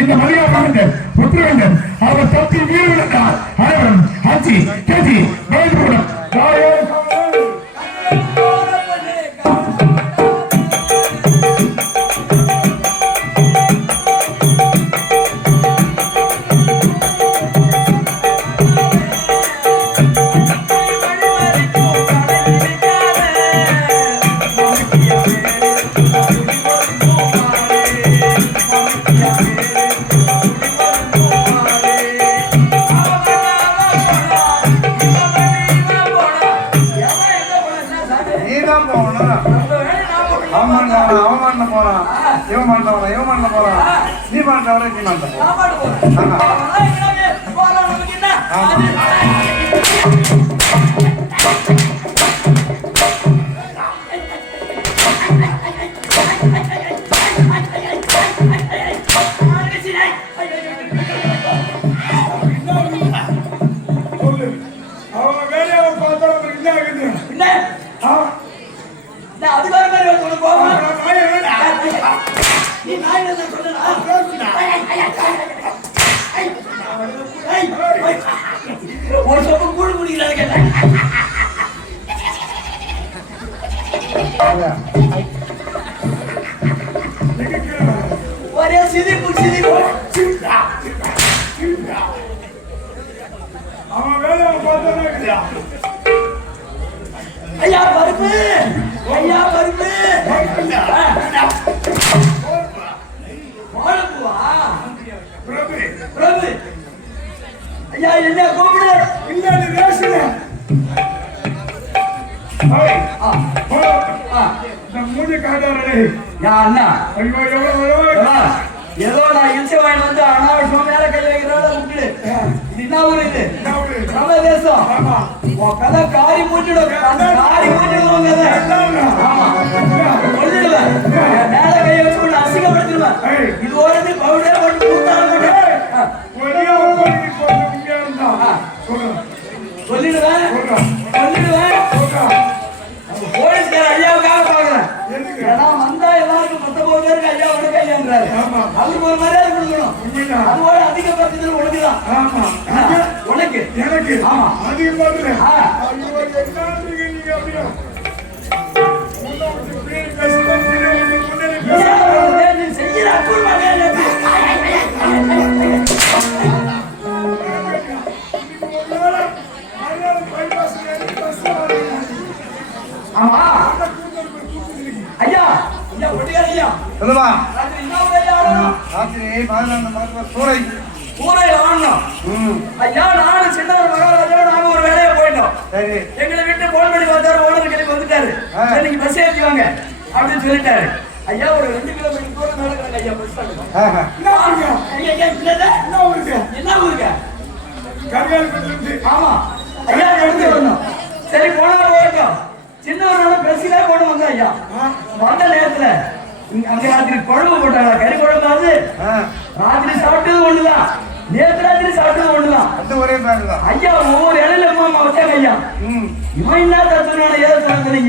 இந்த மரியாதை புத்திரங்கள் அவர் தப்பி வீரர்களுக்கார் அனைவரும் ஆட்சி கேசி வேண்டுபடும் நீ மாட்டவரை நீ மாட்ட ஒரு சொப்பு கூழ் குடிக்கிறாங்க ஒரே சிரிப்பு அவன் வேலையை பார்த்தா ஐயா பருப்பு ஐயா பருப்பு பிரபு ஐயா என்ன கூப்பிடு இல்ல ரேஷன் மூஞ்சி காட்டாரே யா அண்ணா ஐயோ எவ்வளவு ஏதோ நான் இன்சை வாங்கி வந்து அனாவசியமா மேல கை வைக்கிறோட விட்டுடு இது என்ன ஊரு இது நம்ம தேசம் உன் கதை காரி மூட்டிடும் காரி மூட்டிடுவோம் கதை ஆமா சொல்லிடுவேன் மேல கை வச்சு உள்ள அசிங்கப்படுத்திடுவேன் இது ஒரு பவுடர் போட்டு கூத்தாட சொல்லிடுவேன் போலீஸ்கார ஐயாவுக்காக பாக்குறேன் ஏன்னா வந்தா எல்லாருக்கும் 19 பேருக்கு ஐயா உனக்கு ஐயான்றாரு அவருக்கு ஒரு மரியாதை கொடுக்கணும் அதோட அதிகபட்சத்தில் உனக்குதான் உனக்கு எனக்கு ஆமா அதிகபட்சத்துல செய்யற அற்புதமாக ஆமா ஐயா ஐயா ஒட்டியார் ஐயா சொல்லுமா ராத்திரி என்ன ஐயா ராத்திரி 14 மாதம் சூறையில வாங்கணும் ஐயா நானும் சின்னவர் மகாராஜா நாங்க ஒரு வேலையை போயிட்டோம் எங்களை விட்டு போன் பண்ணி பார்த்தாரு ஓனர் கிட்ட வந்துட்டாரு இன்னைக்கு பஸ் ஏற்றிவாங்க அப்படின்னு சொல்லிட்டாரு ஐயா ஒரு 2 கிலோமீட்டர் தூரம் நடக்கிறாங்க ஐயா பஸ் என்ன ஊருக்கு ஆமா ஐயா எடுத்து வரணும் சரி போனா போயிட்டோம் சின்னவரோட பிரசிலே கொண்டு வந்த ஐயா வந்த நேரத்துல அங்க ராத்திரி குழம்பு போட்டாங்க கறி குழம்பாது ராத்திரி சாப்பிட்டது ஒண்ணுதான் நேற்று ராத்திரி சாப்பிட்டது ஒண்ணுதான் ஐயா ஒவ்வொரு இடையில அம்மா வச்சாங்க ஐயா இவன் என்ன தத்துனால ஏதோ சொன்னாங்க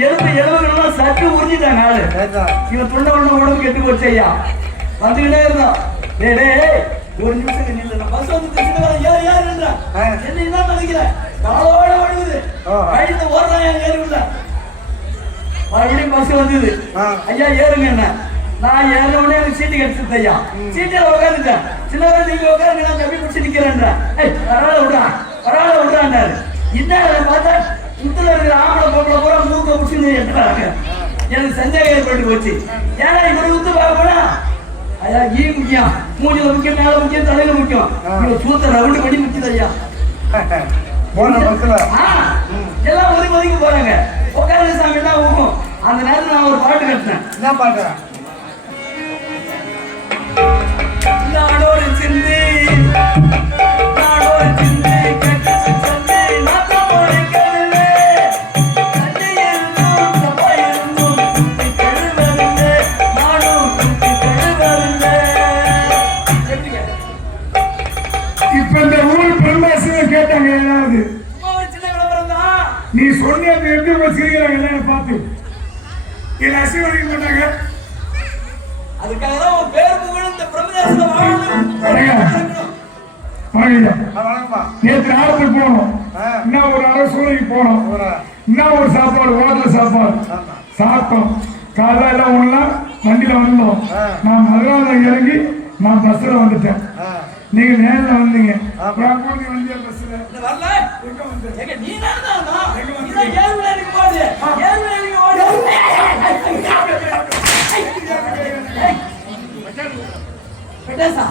எழுபதுலாம் சட்டு உறிஞ்சிட்டாங்க ஆளு இவன் துண்ட உடம்பு கெட்டு போச்சு ஐயா வந்துகிட்டே இருந்தான் டேய் ஒரு நிமிஷம் நில்ல பஸ் வந்து யார் என்ன நினைக்கிற காலோட ஓடுது கழுத்து ஓடுறான் என் ஏறுல மறுபடியும் பஸ் வந்தது ஐயா ஏறுங்க என்ன நான் ஏறின உடனே எனக்கு சீட்டு கிடைச்சது ஐயா சீட்டில் உட்காந்துட்டேன் சின்னவரை நீங்க உட்காருங்க நான் கம்மி பிடிச்சி நிக்கிறேன் பரவாயில்ல விடுறாண்டாரு என்ன பார்த்தா சுத்துல இருக்கிற ஆம்பளை பொம்பளை பூரா மூக்க பிடிச்சி எடுத்துறாங்க எனக்கு சந்தேகம் ஏற்பட்டு போச்சு ஏன்னா இவரு ஊத்து பார்க்க போனா ஐயா ஈ முக்கியம், மூஞ்சில முக்கியம், மேல முக்கியம், தலையில முக்கியம். சூத்த ரவுண்டு பண்ணி முக்கியது ஐயா. போன பஸ்ல எல்லாம் ஒதுக்கி போறாங்க. உட்காந்து சாமி தான் ஊக்கும். அந்த நேரத்தில் நான் ஒரு பாட்டு கட்டினேன். என்ன பாட்டு? நாடோடு சிந்தி நாடோடு சிந்தி கட்டி சிந்தி நாத்த போறீங்களே கட்டி இருந்தும் தப்பா இருந்தும் சுத்தி கழுவருந்தே நாடும் சுத்தி கழுவருந்தே. இப்ப இந்த ஊர் பிரம்மாசிங்க கேட்டாங்க ஏதாவது சின்ன விளம்பரம் தான். நீ சொன்ன எப்படி சிரிக்கிறாங்க பார்த்து என்ன அசிவரிக்க மாட்டாங்க. அதுக்காக தான் உன் பேர் புகழ் இந்த பிரம்மதேசத்துல வாழணும். நேற்று ஆரம்பத்துக்கு போனோம். இன்னும் ஒரு அரை சூழலுக்கு போனோம். இன்னும் ஒரு சாப்பாடு ஹோட்டல் சாப்பாடு சாப்பிட்டோம். காலையில ஒண்ணுலாம் வண்டியில வந்தோம். நான் மதுரால இறங்கி நான் பஸ்ல வந்துட்டேன். நீங்க நேரில் வந்தீங்க. பஸ்ல வரல நீ தான் ஏழுமலை இருக்கு போது ஏழுமலை இருக்கு ஓடு. பெட்டேசா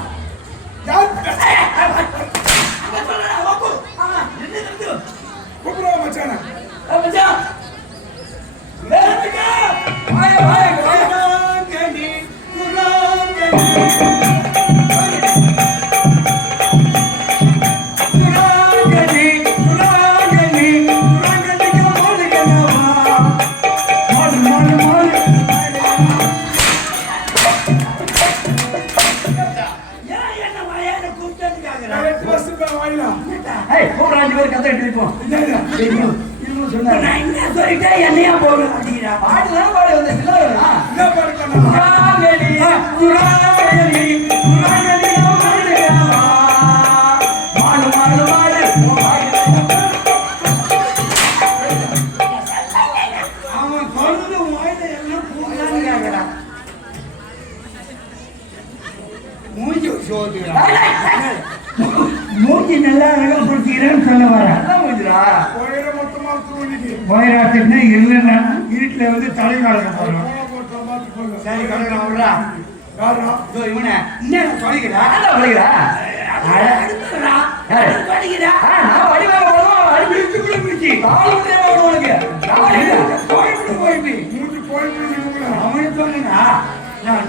என்னையா போடு அப்படிங்கிறா பாட்டு தான் பாடு வந்து அவன் சொல்றது மூஞ்சி மூஞ்சி நல்லா அழகா பிடிச்சிக்கிறேன்னு சொல்ல வர மூஞ்சிரா போயிராட்டுன்னு இல்லைன்னா வீட்டுல வந்து தலை கலக்க போறோம். சரி கலக்கிறா இவனை என்ன சொல்லிக்கிறா சொல்லிக்கிறா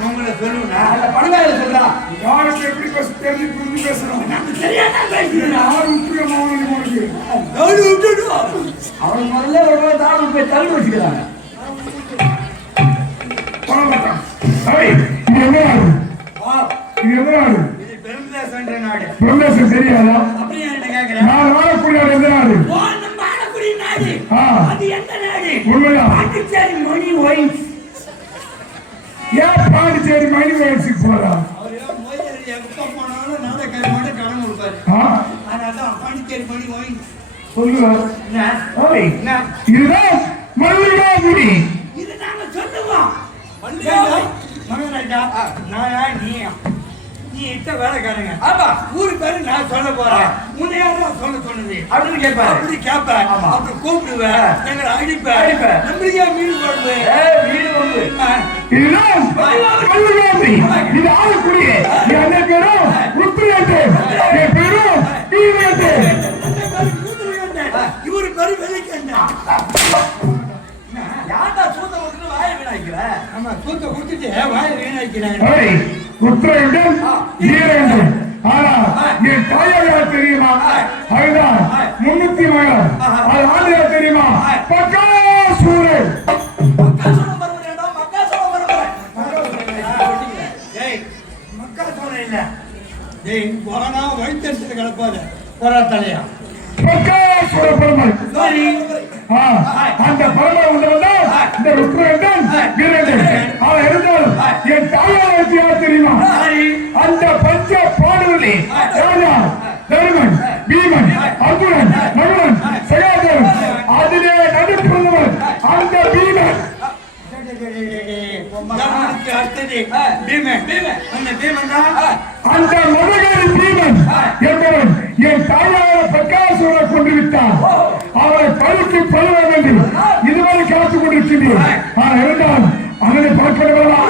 உங்களை சொல்லுவா பணங்காயில சொல்றா யாருக்கு எப்படி தெரிஞ்சு புரிஞ்சு பேசுறோம். அவன் முதல்ல ஒரு தாள் போய் தள்ளி வச்சுக்கிறாங்க. தெரியாதா? நான் வாழக்கூடிய எந்த நாடு? உண்மையா? ஏன் பாண்டிச்சேரி மணி வயசுக்கு போறா? இதுதான் மல்லிகாபுரி. இது நாங்க சொல்லுவோம். நீ இட்ட வேலைக்காரங்க ஊரு பேரு நான் சொல்ல போறேன். முன்னையாரும் சொல்ல சொன்னது அப்படின்னு கேட்பேன். அப்படி கேட்பேன். அப்படி கூப்பிடுவேன். எங்களை அடிப்பேன். நம்பிக்கையா மீன் குழம்பு மீன் குழம்பு. இதுதான் மல்லிகாபுரி. இது ஆளக்கூடிய என்ன பேரும் உத்திரேட்டு என் பேரும் தீரேட்டு. இவரு பேரு வெளிக்கண்டா. யாரா சூத்த கொடுத்துட்டு வாயை வீணாக்கிற? ஆமா சூத்த கொடுத்துட்டு வாயை வீணாக்கிறாங்க. உத்திரேட்டன் தீரேட்டன். ஆனா என் தாயார் தெரியுமா? அதுதான் 300 மகள். அது ஆந்திரா தெரியுமா? பக்காசூரன். வயிற்று கலப்பாத போராட்டலையா பக்காசுர பரம்பரை. அந்த பரம்பரை உள்ளவன் இந்த ருத்ரேட்டன் வீரேட்டன். அவன் இருந்தாலும் என் தாயார் யார் தெரியுமா? அந்த பஞ்ச பாடவர்களே ராஜா தருமன் பீமன் அர்ஜுனன் நகுலன் சகாதேவன். அதிலே நடுப்புறவன் அந்த பீமன். அந்த மதகாரி பீமன் என்பவன் என் தாயார் பக்காசுரை கொண்டு விட்டான். அவரை பழுக்கு பழுவன் என்று இதுவரை காத்துக் கொண்டிருக்கிறேன். இருந்தால் அதனை பார்க்கிறவர்களா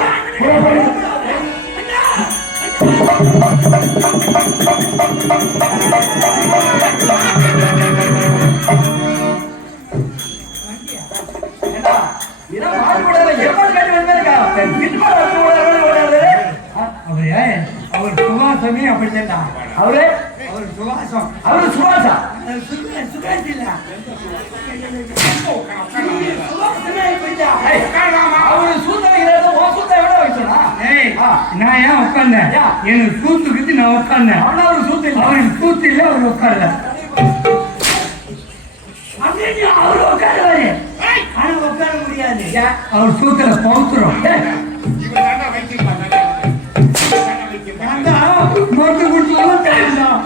படிச்சேன்டா. அவரு சுவாசம் அவரு சுபாஷா சுகாசி இல்ல அவரு சூத்தனைக்கு சூத்த விட வச்சா. நான் ஏன் உட்கார்ந்தேன்? எனக்கு சூத்துக்கிட்டு நான் உட்கார்ந்தேன். அவனா ஒரு சூத்து இல்லை. அவனுக்கு சூத்து இல்லை, அவர் உட்கார்ல. அப்படின்னு அவரு உட்காருவாரு. ஆனா உட்கார முடியாது. அவர் சூத்துல பவுத்துறோம். மருந்து குடிச்சாலும் தெரியும்தான்.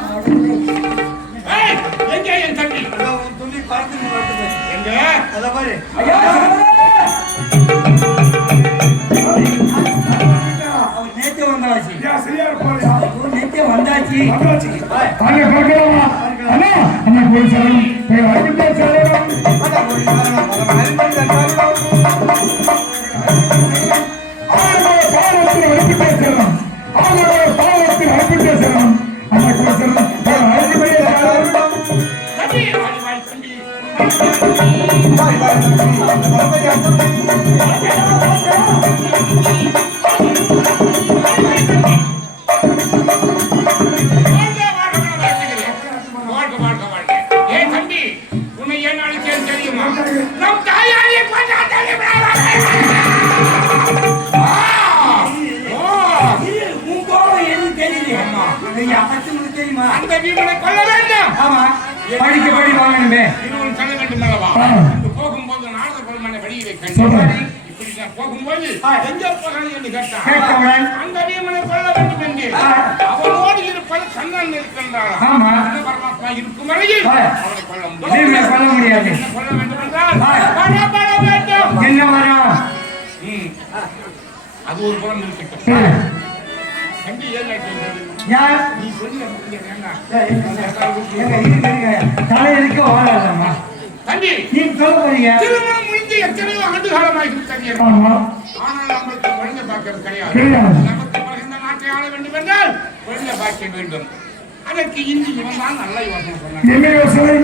துணி பார்த்து எங்க அத பாரு. ஐயா, நேற்று வந்தாச்சு. ஐயா, சரியா இருப்பாருயா. நேற்று வந்தாச்சு. வந்தாச்சு. அண்ணே, பார்க்கலாமா? அண்ணா, அண்ணா, போய் சேரணும். போய் அறுபத்தே சேரணும். ஆளுடைய பாவத்தில் அறுபத்தே சேரணும். ஆளுடைய பாவத்தில் அறுபத்தே சேரணும். அண்ணா, போய் சேரணும். போய் அறுபத்தே சேரணும். படிக்க படி வாங்கணுமே. போகும்போது நாரத பெருமானை வழியிலே சொல்றேன். இப்படி நான் போகும்போது எங்க போகணும் என்று கேட்டான். கேட்டவன் அந்த வீமனை கொல்ல வேண்டும் என்று அவனோடு இருப்பது கண்ணன் இருக்கின்றான். ஆமா. பரமாத்மா இருக்கும் வரையில் அவனை கொல்ல முடியாது. நீங்க சொல்ல முடியாது. கொல்ல வேண்டும் என்றால் பர வேண்டும். என்ன வரும்? அது ஒரு புறம் இருக்கட்டும். கண்டி ஏன் யார் நீ சொல்ல தலை இருக்க வாழாதம்மா. தம்பி நீங்க சொல்ல போறீங்க. திருமணம் முடிந்து எத்தனையோ ஆண்டு காலமாகி விட்டது. ஆமா. ஆனால் நம்மளுக்கு குழந்தை பாக்கியம் கிடையாது. கிடையாது. நமக்கு இந்த நாட்டை ஆள வேண்டும் என்றால் குழந்தை பாக்கியம் வேண்டும். அதற்கு இன்று இவன் தான் நல்ல யோசனை சொன்னான். என்ன யோசனை?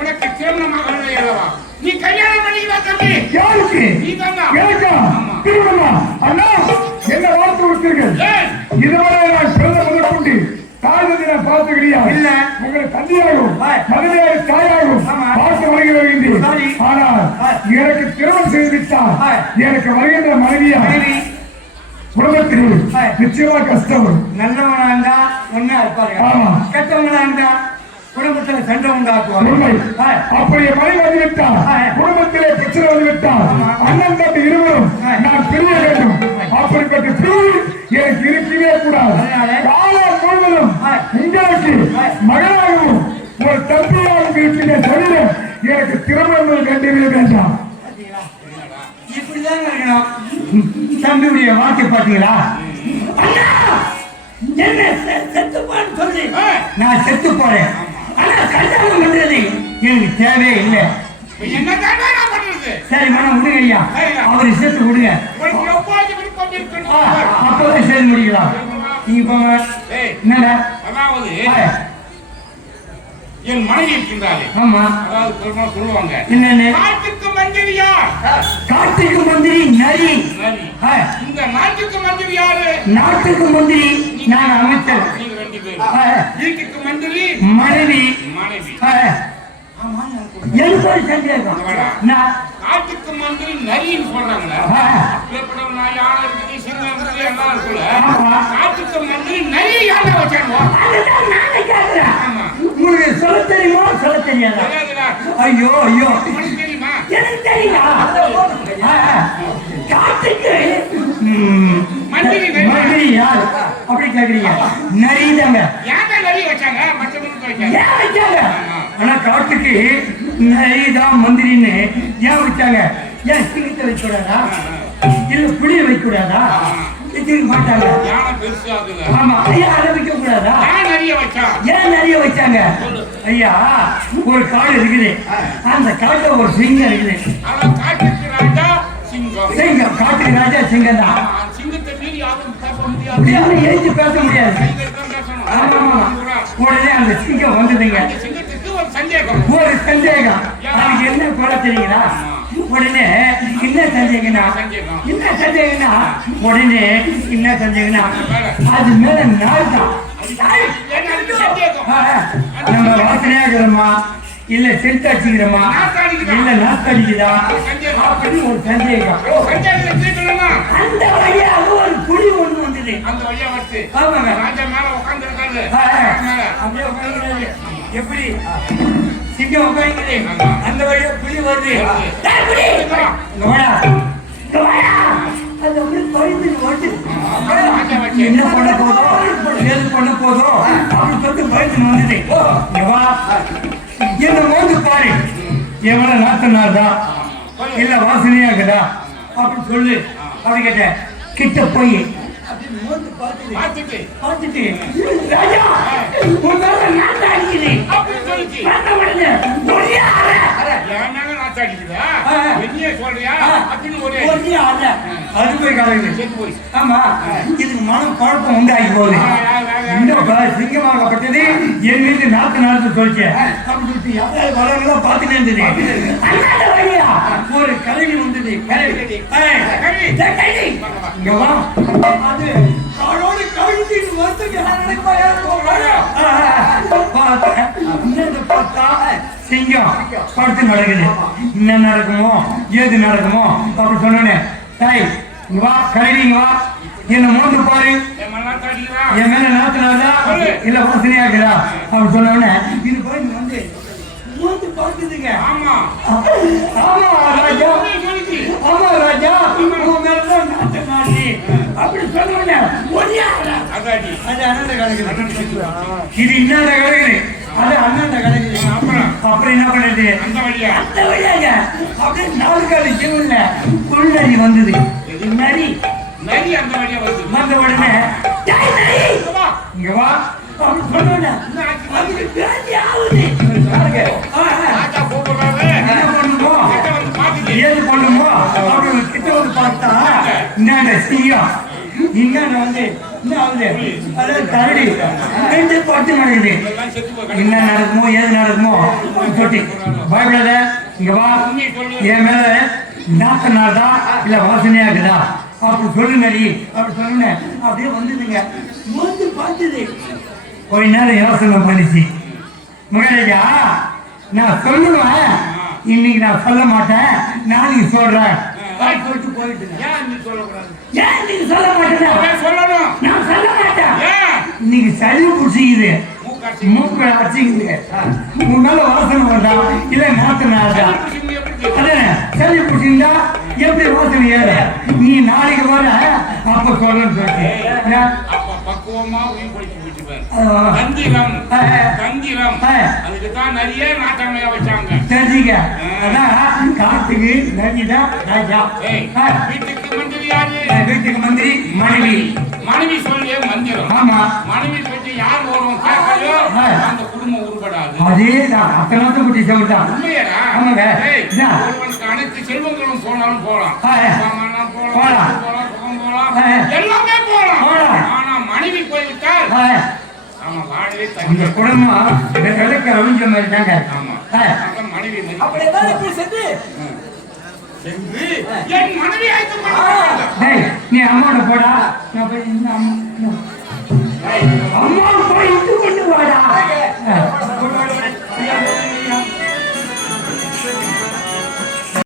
உனக்கு திருமணமாக அல்லவா? நீ கல்யாணம் பண்ணிக்கலாம் தம்பி. யாருக்கு? நீ தானா? எனக்கா? திருமணமா? அண்ணா, என்ன வார்த்தை விட்டீர்கள்? ஏன்? இதுவரை நான் பிறந்த முதற்கொண்டு தாய் தந்தை நான் பார்த்து கிடையாது. இல்ல. உங்களை தந்தையாகவும் மதுரையாக தாயாகவும் பார்த்து வருகை வருகின்றேன். ஆனால் எனக்கு திருமணம் செய்து விட்டால் எனக்கு வருகின்ற மனைவியா குடும்பத்தில் நிச்சயமா கஷ்டம் வரும். நல்லவனா இருந்தா ஒன்னா இருப்பாரு. ஆமா. கெட்டவங்களா இருந்தா குடும்பத்துல சண்டை உண்டாக்குவாங்க. உண்மை. அப்படியே மழை வந்து விட்டால் குடும்பத்திலே பிரச்சனை வந்து விட்டால் அண்ணன் தம்பி இருவரும் நான் பிரிய வேண்டும். அப்படிப்பட்ட பிரிவு எனக்கு இருக்கவே கூடாது. காலம் முழுவதும் உங்களுக்கு மகனாகவும் ஒரு தம்பியாகவும் இருக்கின்ற தவிர எனக்கு திருமணம் கண்டிப்பே வேண்டாம். இப்படிதான் இருக்கணும். தம்பியுடைய வார்த்தை பாத்தீங்களா? என்ன செத்துப்பான்னு சொல்லி நான் செத்து போறேன். ஆனா கல்யாணம் பண்றது எனக்கு தேவையே இல்லை. என்ன தாண்டா நான் பண்றது? சரி மனம் விடுங்க ஐயா. அவரு சேர்த்து விடுங்க. உனக்கு எப்போது விருப்பம் இருக்கணும்? அப்பவே சேர்ந்து முடிக்கலாம். நீங்க போங்க. ஏய், என்னடா? அதாவது என் மனைவி இருக்கின்றாளே, ஆமா. அதாவது பெருமா சொல்லுவாங்க, என்னன்னு? நாட்டுக்கு மந்திரி யார்? காட்டுக்கு மந்திரி நரி. நரி. இந்த நாட்டுக்கு மந்திரி யாரு? நாட்டுக்கு மந்திரி நான் அமைச்சர். நீங்க ரெண்டு பேரும். வீட்டுக்கு மந்திரி மனைவி. மனைவி. எனக்கு ஒரு சந்தேகம். நான் நாட்டுக்கு மந்திரி நரின்னு சொல்றாங்களே, எப்படியும் நான் யாரை இருக்குது, சிங்கம் இருக்குது, எல்லாம் இருக்குல்ல. நாட்டுக்கு மந்திரி நரி யாரை வச்சாங்க? அதுதான் நானே கேட்கிறேன். ஆமா. உங்களுக்கு சொல்ல தெரியுமா சொல்ல தெரியாதா? தெரியாதுடா. ஐயோ ஐயோ உனக்கு தெரியுமா? எனக்கு தெரியுமா? காட்டுக்கு மந்திரி யார் அப்படி கேக்குறீங்க? நரிதாங்க. ஏன்டா நரி வச்சாங்க? மற்றவங்களுக்கு வச்சாங்க. ஏன் வச்சாங்க? ஆனா காட்டுக்கு நரிதான் மந்திரின்னு ஏன் வச்சாங்க? ஏன் சிங்கத்தை வைக்க கூடாதா? இல்ல புளிய வைக்க கூடாதா? வச்சிருக்க மாட்டாங்க. யானை பெருசு ஆகுது. ஆமா. ஐயா அதை வைக்க கூடாதா? ஏன் நரிய வச்சா? ஏன் நிறைய வச்சாங்க? ஐயா ஒரு காடு இருக்குது. அந்த காட்டுல ஒரு சிங்கம் இருக்குது. அவன் காட்டுக்கு ராஜா சிங்கம். சிங்கம் காட்டுக்கு ராஜா சிங்கம் தான். சிங்கத்தை மீறி யாரும் பேச முடியாது. அப்படியே எழுதி பேச முடியாது. கைகள் பேசணும். ஆமா ஆமா. உடனே அந்த சிங்கம் வந்ததுங்க. அந்த சிங்கத்துக்கு ஒரு சந்தேகம். ஒரு சந்தேகம். அதுக்கு என்ன கொலை தெரியுங்களா? உடனே என்ன செஞ்சீங்கன்னா உடனே என்ன செஞ்சீங்கன்னா அது மேல நாள் தான் நம்ம வாசனையா இருக்கிறோமா இல்ல செலுத்து அடிச்சுக்கிறோமா இல்ல நாத்து அடிக்குதா அப்படின்னு ஒரு சந்தேகம். அந்த வழியாக ஒரு புலி ஒண்ணு வந்தது. ஆமாங்க அப்படியே உட்காந்துருக்காரு. எப்படி சிங்கம் உட்காந்துக்குது அந்த வழியா புலி வருது. என்ன பண்ண போதோ ஏது பண்ண போதோ அப்படின்னு சொல்லிட்டு பயந்து வந்தது. என்ன மோந்து பாரு எவ்வளவு நாத்தனார் தான் இல்ல வாசனையா இருக்குதா அப்படின்னு சொல்லு அப்படி கேட்டேன். கிட்ட போய் பார்த்துட்டு ராஜா உன்னால நாத்த அடிக்குது அது போய் கலக்குது. ஆமா இதுக்கு மனம் குழப்பம் உண்டாகி போகுது. சிங்கமாகப்பட்டது என் மீது நாத்து நாத்து சொல்லிச்சு அப்படின்னு சொல்லிட்டு யாராவது வளர்லாம் பார்த்துட்டு இருந்தது. ஒரு கல்வி வந்தது. இங்க வா அது காலோடு கழுதி வருத்துக்கு பார்த்தா சிங்கம் படுத்து நடக்குது. என்ன நடக்குமோ ஏது நடக்குமோ அப்படி சொன்னோன்னே தாய் இங்க வா கழுவி இங்க வா என்ன மோந்து பாரு என் மேல நாத்துனாதா இல்ல வாசனையா இருக்குதா அப்படி சொன்னோடனே இது போய் வந்து மோந்து பார்க்குதுங்க. ஆமா ராஜா ஆமா ராஜா உன் மேலதான் நாத்து நாட்டி அப்படி சொன்னோடனே அது அண்ணன் கிடக்குது. இது இன்னாத கிடக்குது அது அண்ணன் கிடக்குது. அப்புறம் என்ன பண்ணுது அந்த வழியாக அப்படியே நாலு காலி ஜீவன்ல உள்ளி வந்தது. நரி வந்த உடனே இங்க வா அப்படி சொன்ன ஏது பண்ணுமோ அப்படி கிட்ட வந்து பார்த்தா என்ன செய்யும் இன்னும் வந்து கரடி ரெண்டு பட்டு நடக்குது. என்ன நடக்குமோ ஏது நடக்குமோ சொட்டி பயப்படாத இங்க வா என் மேல நாத்தனாதா இல்ல வாசனையா இருக்குதா அப்படி சொல்லு நரி அப்படி சொன்ன அப்படியே வந்ததுங்க. வந்து பார்த்தது கொஞ்ச நேரம் யோசனை பண்ணிச்சு. மகாராஜா நான் சொல்லுவேன் இன்னைக்கு நான் சொல்ல மாட்டேன் நாளைக்கு சொல்றேன் சொல்லிட்டு போயிட்டு ஏன் நீங்க சொல்ல மாட்டேன் நான் சொல்ல மாட்டேன். இன்னைக்கு சளி பிடிச்சிக்குது மூக்கு அடிச்சுக்குது உன் மேல வாசனை வருதா இல்ல நாத்தனாதா சளி பிடிச்சிருந்தா எப்படி வாசனை ஏற நீ நாளைக்கு வர அப்ப சொல்லணும்னு சொல்லிட்டு பக்குவமா உயிர் போயிட்டு தந்திரம் அதுக்குதான் நிறைய நாட்டமையா வச்சாங்க. தெரிஞ்சுக்க அதான் காட்டுக்கு நரிதான் ராஜா. வீட்டுக்கு மந்திரி யாரு? வீட்டுக்கு மந்திரி மனைவி சொல்லி மந்திரம். ஆமா மனைவி சொல்லி யார் வரும் கேட்கலையோ அந்த குடும்பம் உருப்படாது. அதேதான் அத்தனை குட்டி சொல்லிட்டான். உண்மையா? ஆமாங்க ஒருவனுக்கு அனைத்து செல்வங்களும் போனாலும் போலாம் எல்லாமே போலாம். ஆனா மனைவி போய்விட்டால் அவன் வாழவே அந்த குடும்பம் விளக்க ரவிஞ்ச மாதிரி தாங்க. மனைவி சென்று என் மனைவி நீ அம்மாவோட போடா. அம்மா